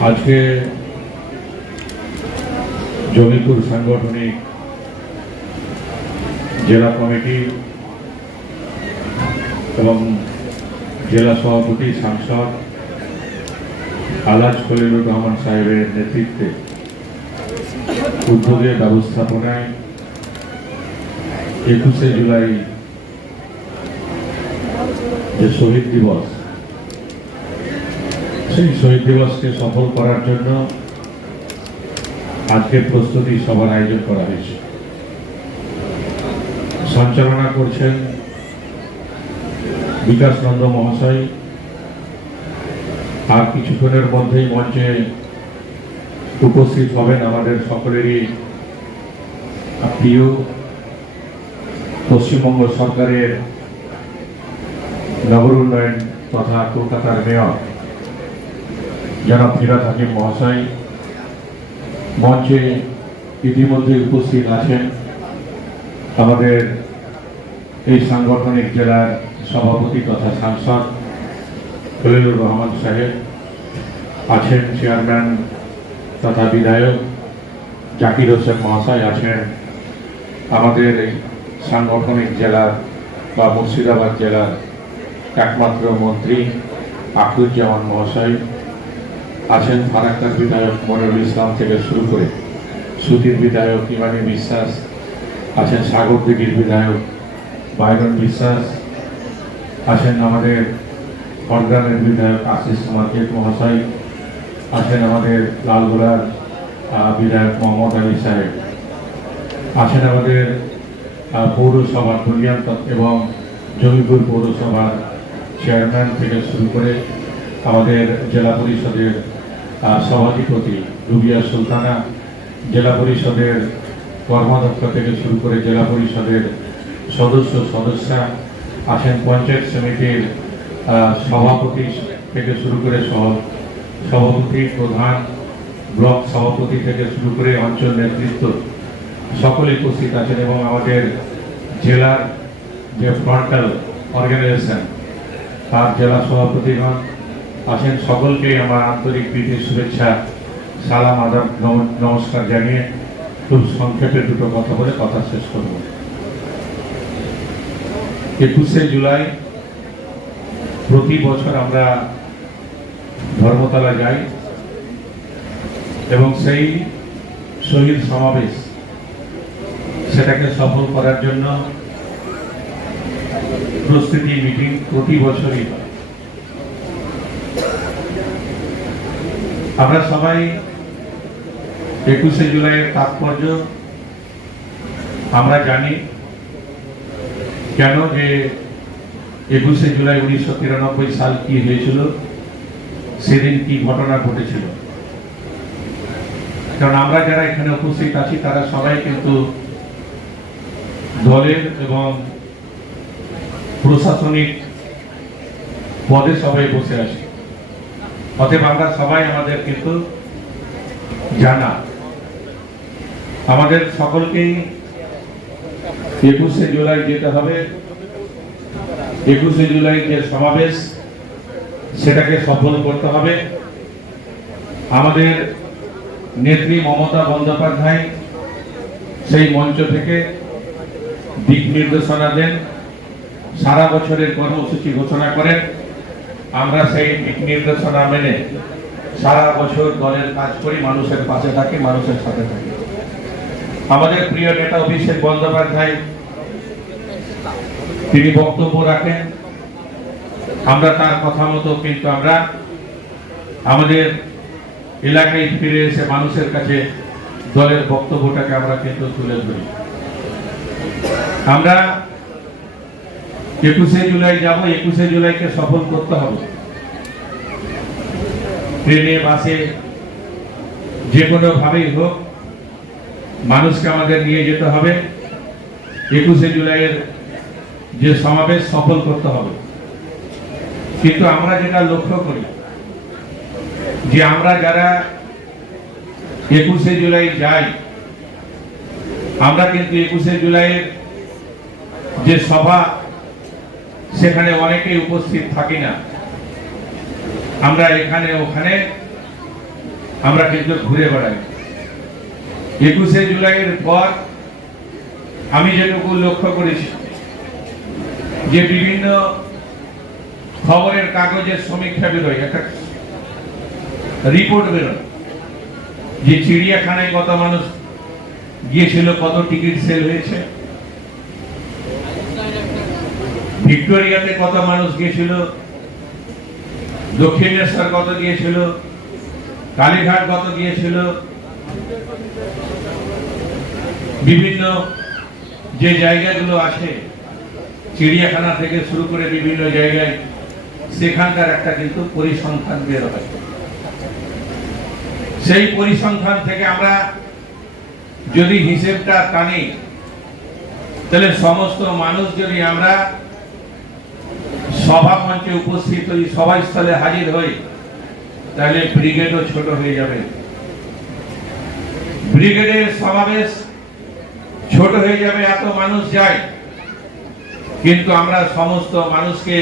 আজকে জমিপুর সাংগঠনিক জেলা কমিটি এবং জেলা সভাপতি সাংসদ আলাজ খলিলুর রহমান সাহেবের নেতৃত্বে উদ্যোগে ব্যবস্থাপনায় একুশে জুলাই যে শহীদ দিবস সেই শহীদ দিবসকে সফল করার জন্য আজকের প্রস্তুতি সভার আয়োজন করা হয়েছে। সঞ্চালনা করছেন বিকাশ নন্দ মহাশয়। আর কিছুক্ষণের মধ্যেই মঞ্চে উপস্থিত হবেন আমাদের সকলেরই প্রিয় পশ্চিমবঙ্গ সরকারের নগর উন্নয়ন তথা কলকাতার মেয়র। জনাব ফিরাত হাকিম মহাশয়, মঞ্চে ইতিমধ্যে উপস্থিত আছেন আমাদের এই সাংগঠনিক জেলার সভাপতি তথা সাংসদ খলিলুর রহমান সাহেব, আছেন চেয়ারম্যান তথা বিধায়ক জাকির হোসেন মহাশয় আছেন আমাদের এই সাংগঠনিক জেলার বা মুর্শিদাবাদ জেলার একমাত্র মন্ত্রী আখরুজ্জামান মহাশয়। আছেন ফারাক্কার বিধায়ক মনিরুল ইসলাম থেকে শুরু করে সুধীর বিধায়ক ইমানি বিশ্বাস আছেন সাগর দিঘির বিধায়ক বাইরন বিশ্বাস আছেন আমাদের হরগ্রামের বিধায়ক আশিস কুমার কেত মহাশয় আছেন আমাদের লালগোলার বিধায়ক মোহাম্মদ আলী সাহেব আছেন আমাদের পৌরসভার দুনিয়ান এবং জমিপুর পৌরসভার চেয়ারম্যান থেকে শুরু করে আমাদের জেলা পরিষদের সভাধিপতি রুবিয়া সুলতানা জেলা পরিষদের কর্মাধ্যক্ষ থেকে শুরু করে জেলা পরিষদের সদস্য সদস্যা, আসেন পঞ্চায়েত সমিতির সভাপতি থেকে শুরু করে সহ- সভাপতি, প্রধান, ব্লক সভাপতি থেকে শুরু করে অঞ্চল নেতৃত্ব সকলে উপস্থিত আছেন এবং আমাদের জেলার যে ফ্রন্টাল অর্গানাইজেশন তার জেলা সভাপতিগণ আছেন সকলকে আমার আন্তরিক প্রীতি শুভেচ্ছা, সালাম, আদাব নমস্কার জানিয়ে খুব সংক্ষেপে দুটো কথা বলে কথা শেষ করব। একুশে জুলাই, প্রতি বছর আমরা ধর্মতলা যাই এবং সেই শহীদ সমাবেশ সেটাকে সফল করার জন্য প্রস্তুতি, মিটিং প্রতি বছরই হয় আমরা সবাই একুশে জুলাইয়ের তাৎপর্য আমরা জানি কেন যে একুশে জুলাই উনিশশো তিরানব্বই সাল কি হয়েছিল, সেদিন কি ঘটনা ঘটেছিল। কারণ আমরা যারা এখানে উপস্থিত আছি, তারা সবাই কিন্তু দলের এবং প্রশাসনিক পদে সবাই বসে আছি। অতএব আমরা সবাই আমাদের কিন্তু জানা। আমাদের সকলকেই একুশে জুলাই যেতে হবে। একুশে জুলাই যে সমাবেশ, সেটাকে সফল করতে হবে। আমাদের নেত্রী মমতা বন্দ্যোপাধ্যায় সেই মঞ্চ থেকে দিক নির্দেশনা দেন। সারা বছরের কর্মসূচি ঘোষণা করেন। আমরা সেই দিক নির্দেশনা মেনে সারা বছর দলের কাজ করি, মানুষের পাশে থাকি, মানুষের সাথে থাকি। আমাদের প্রিয় নেতা অভিষেক বন্দ্যোপাধ্যায়, তিনি বক্তব্য রাখেন। আমরা তার কথা মতো কিন্তু আমরা আমাদের এলাকায় ফিরে এসে মানুষের কাছে দলের বক্তব্যটাকে আমরা কিন্তু তুলে ধরি। আমরা একুশে জুলাই যাব, একুশে জুলাইকে সফল করতে হবে। ট্রেনে, বাসে, যে কোনো ভাবেই হোক, মানুষকে আমাদের নিয়ে যেতে হবে। একুশে জুলাইয়ের যে সমাবেশ, সফল করতে হবে। কিন্তু আমরা যেটা লক্ষ্য করি, যে আমরা যারা একুশে জুলাই যাই, আমরা কিন্তু একুশে জুলাইয়ের যে সভা সেখানে অনেকেই উপস্থিত থাকি না। আমরা এখানে, ওখানে, আমরা কিন্তু ঘুরে বেড়াই। একুশে জুলাইয়ের পর আমি যেটুকু লক্ষ্য করেছি, যে বিভিন্ন খবরের কাগজের সমীক্ষা বেরোয় একটা রিপোর্ট বেরোয়, যে চিড়িয়াখানায় কত মানুষ গিয়েছিল, কত টিকিট সেল হয়েছে। ভিক্টোরিয়াতে কত মানুষ গিয়েছিল? দক্ষিণেশ্বর কত গিয়েছিল? কালীঘাট কত গিয়েছিল? বিভিন্ন যে জায়গাগুলো আছে, চিড়িয়াখানা থেকে শুরু করে বিভিন্ন জায়গায়, সেখানকার একটা কিন্তু পরিসংখ্যান বের হয়। সেই পরিসংখ্যান থেকে আমরা যদি হিসেবটা টানি, তাহলে সমস্ত মানুষ যদি আমরা সভা মঞ্চে উপস্থিত হই সভাস্থলে হাজির হই, তাহলে ব্রিগেডও ছোট হয়ে যাবে। ব্রিগেডের সমাবেশ ছোট হয়ে যাবে, এত মানুষ যায়। কিন্তু আমরা সমস্ত মানুষকে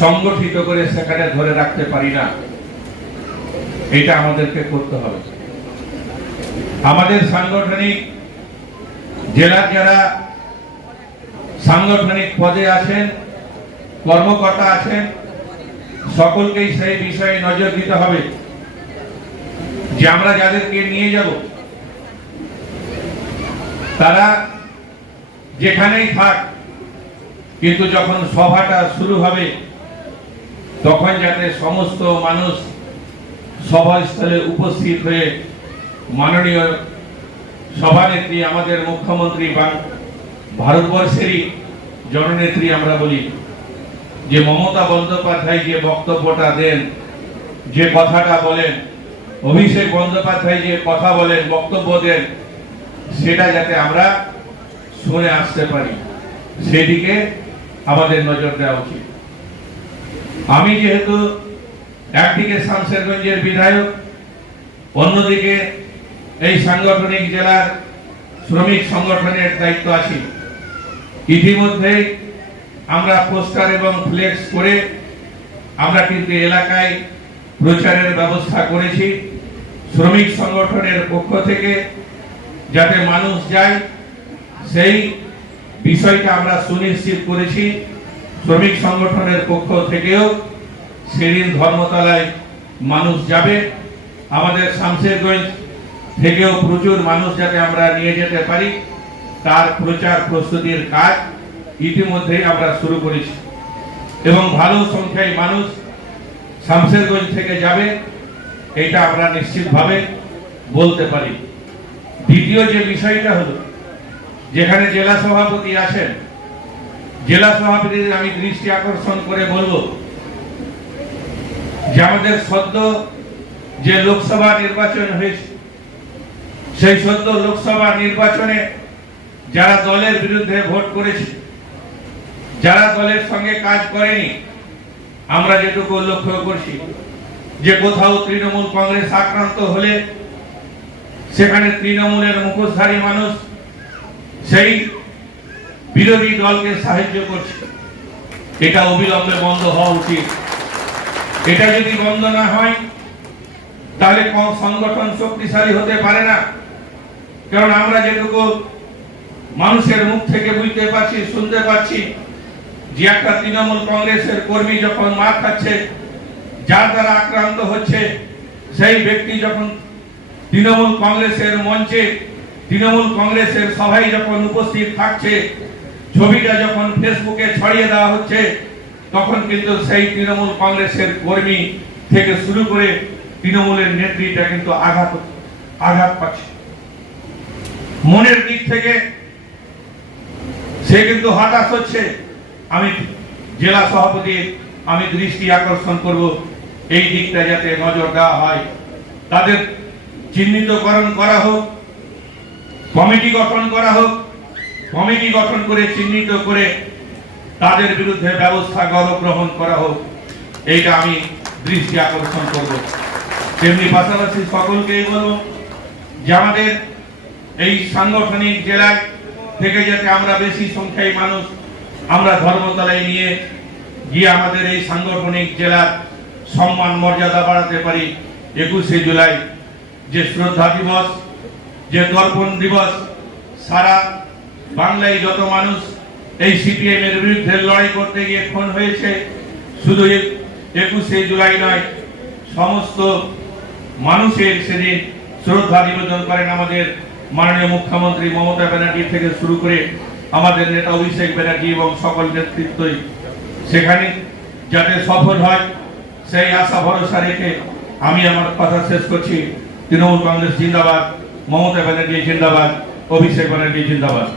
সংগঠিত করে সেখানে ধরে রাখতে পারি না। এটা আমাদেরকে করতে হবে। আমাদের সাংগঠনিক জেলার যারা সাংগঠনিক পদে আছেন কর্মকর্তা আছেন, সকলকেই সেই বিষয়ে নজর দিতে হবে যে আমরা যাদেরকে নিয়ে যাব, তারা যেখানেই থাক, কিন্তু যখন সভাটা শুরু হবে, তখন যাতে সমস্ত মানুষ সভাস্থলে উপস্থিত হয়ে মাননীয় সভানেত্রী, আমাদের মুখ্যমন্ত্রী বা ভারতবর্ষেরই জননেত্রী আমরা বলি। যে মমতা বন্দ্যোপাধ্যায় যে বক্তব্যটা দেন, যে কথাটা বলেন, অভিষেক বন্দ্যোপাধ্যায় যে কথা বলেন, বক্তব্য দেন, সেটা যাতে আমরা শুনে আসতে পারি, সেদিকে আমাদের নজর দেওয়া উচিত। আমি যেহেতু একদিকে শামশেরগঞ্জের বিধায়ক, অন্যদিকে এই সাংগঠনিক জেলার শ্রমিক সংগঠনের দায়িত্ব আছি। ইতিমধ্যেই আমরা পোস্টার এবং ফ্লেক্স করে আমরা কিন্তু এলাকায় প্রচারের ব্যবস্থা করেছি। শ্রমিক সংগঠনের পক্ষ থেকে যাতে মানুষ যায়, সেই বিষয়টা আমরা সুনিশ্চিত করেছি। শ্রমিক সংগঠনের পক্ষ থেকেও সেদিন ধর্মতলায় মানুষ যাবে। আমাদের শামশেরগঞ্জ থেকেও প্রচুর মানুষ যাতে আমরা নিয়ে যেতে পারি। তার প্রচার প্রস্তুতির কাজ ইতিমধ্যেই আমরা শুরু করেছি। এবং ভালো সংখ্যায় মানুষ শামশেরগঞ্জ থেকে যাবে, এটা আমরা নিশ্চিতভাবে বলতে পারি। দ্বিতীয় যে বিষয়টা হলো, যেখানে জেলা সভাপতি আছেন, জেলা সভাপতিদের আমি দৃষ্টি আকর্ষণ করে বলব যে আমাদের সদ্য যে লোকসভা নির্বাচন হয়েছে, সেই সদ্য লোকসভা নির্বাচনে যারা দলের বিরুদ্ধে ভোট করেছে যারা দলের সঙ্গে কাজ করেনি, আমরা যেটুকু লক্ষ্য করছি, যে কোথাও তৃণমূল কংগ্রেস আক্রান্ত হলে সেখানে তৃণমূলের মুখোশধারী মানুষ সেই বিরোধী দলকে সাহায্য করছে। এটা অবিলম্বে বন্ধ হওয়া উচিত। এটা যদি বন্ধ না হয়, তাহলে সংগঠন শক্তিশালী হতে পারে না। কারণ আমরা যেটুকু মানুষের মুখ থেকে বুঝতে পারছি, শুনতে পাচ্ছি যে একটা তৃণমূল কংগ্রেসের কর্মী যখন মার খাচ্ছে, যার দ্বারা আক্রান্ত হচ্ছে, সেই ব্যক্তি যখন তৃণমূল কংগ্রেসের মঞ্চে, তৃণমূল কংগ্রেসের সভায় যখন উপস্থিত থাকছে, ছবিটা যখন ফেসবুকে ছড়িয়ে দেওয়া হচ্ছে, তখন কিন্তু সেই তৃণমূল কংগ্রেসের কর্মী থেকে শুরু করে তৃণমূলের নেত্রীটা কিন্তু আঘাত আঘাত পাচ্ছে। মনের দিক থেকে সে কিন্তু হতাশ হচ্ছে। আমি জেলা সভাপতি, আমি দৃষ্টি আকর্ষণ করব এই দিকটা যাতে নজর দেওয়া হয়। তাদের চিহ্নিতকরণ করা হোক, কমিটি গঠন করা হোক, কমিটি গঠন করে চিহ্নিত করে তাদের বিরুদ্ধে ব্যবস্থা গ্রহণ করা হোক, এইটা আমি দৃষ্টি আকর্ষণ করব। তেমনি পাশাপাশি সকলকেই বলব যে আমাদের এই সাংগঠনিক জেলায় থেকে যাতে আমরা বেশি সংখ্যায় মানুষ আমরা ধর্মতলায় নিয়ে গিয়ে আমাদের এই সাংগঠনিক জেলার সম্মান মর্যাদা বাড়াতে পারি। একুশে জুলাই যে শ্রদ্ধা দিবস, যে দর্পণ দিবস, সারা বাংলায় যত মানুষ এই সিপিএম এর বিরুদ্ধে লড়াই করতে গিয়ে খুন হয়েছে, শুধু একুশে জুলাই নয়, সমস্ত মানুষের সেদিন শ্রদ্ধা নিবেদন করেন আমাদের মাননীয় মুখ্যমন্ত্রী মমতা ব্যানার্জি থেকে শুরু করে আমাদের নেতা অভিষেক ব্যানার্জি এবং সকল নেতৃত্বই সেখানে যাতে সফল হয়, সেই আশা ভরসা রেখে আমি আমার কথা শেষ করছি। তৃণমূল কংগ্রেস জিন্দাবাদ, মমতা ব্যানার্জি জিন্দাবাদ, অভিষেক ব্যানার্জি জিন্দাবাদ।